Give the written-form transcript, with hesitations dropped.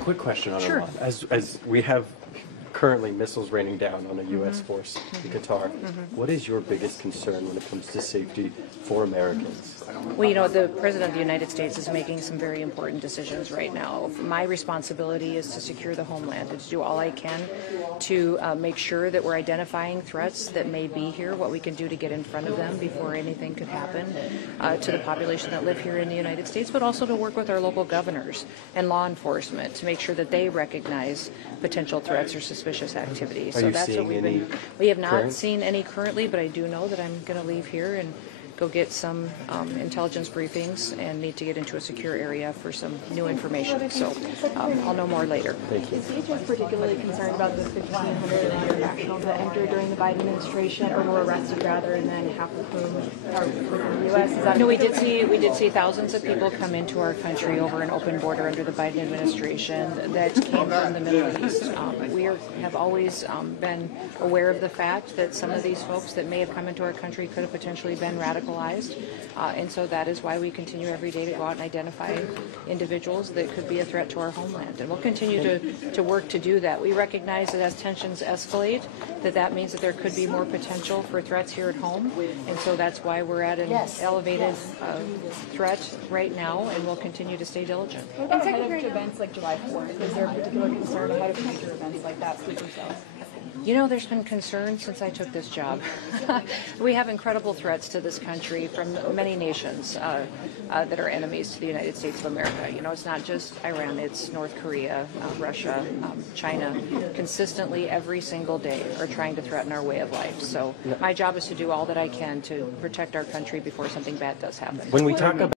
Quick question on Sure. Iran. As we have currently missiles raining down on a U.S. force in Qatar, what is your biggest concern when it comes to safety for Americans? Well, the President of the United States is making some very important decisions right now. My responsibility is to secure the homeland and to do all I can to make sure that we're identifying threats that may be here, what we can do to get in front of them before anything could happen to the population that live here in the United States, but also to work with our local governors and law enforcement to make sure that they recognize potential threats or suspicious activity. So that's what we've been. We have not seen any currently, but I do know that I'm going to leave here and go get some intelligence briefings and need to get into a secure area for some new information. So I'll know more later. Thank you. Is DHS particularly concerned about the 1,500 internationals that entered during the Biden administration, or were arrested rather, and then half of whom are within the U.S.? No, we did see thousands of people come into our country over an open border under the Biden administration that came from the Middle East. We have always been aware of the fact that some of these folks that may have come into our country could have potentially been radicalized. And so that is why we continue every day to go out and identify individuals that could be a threat to our homeland. And we'll continue to work to do that. We recognize that as tensions escalate, that means that there could be more potential for threats here at home. And so that's why we're at an elevated threat right now, and we'll continue to stay diligent. What about ahead of events like July 4th? Is there a particular concern ahead of future events like that, sleeper cells? There's been concern since I took this job. We have incredible threats to this country from many nations that are enemies to the United States of America. It's not just Iran, it's North Korea, Russia, China. Consistently, every single day, are trying to threaten our way of life. So my job is to do all that I can to protect our country before something bad does happen. When we talk about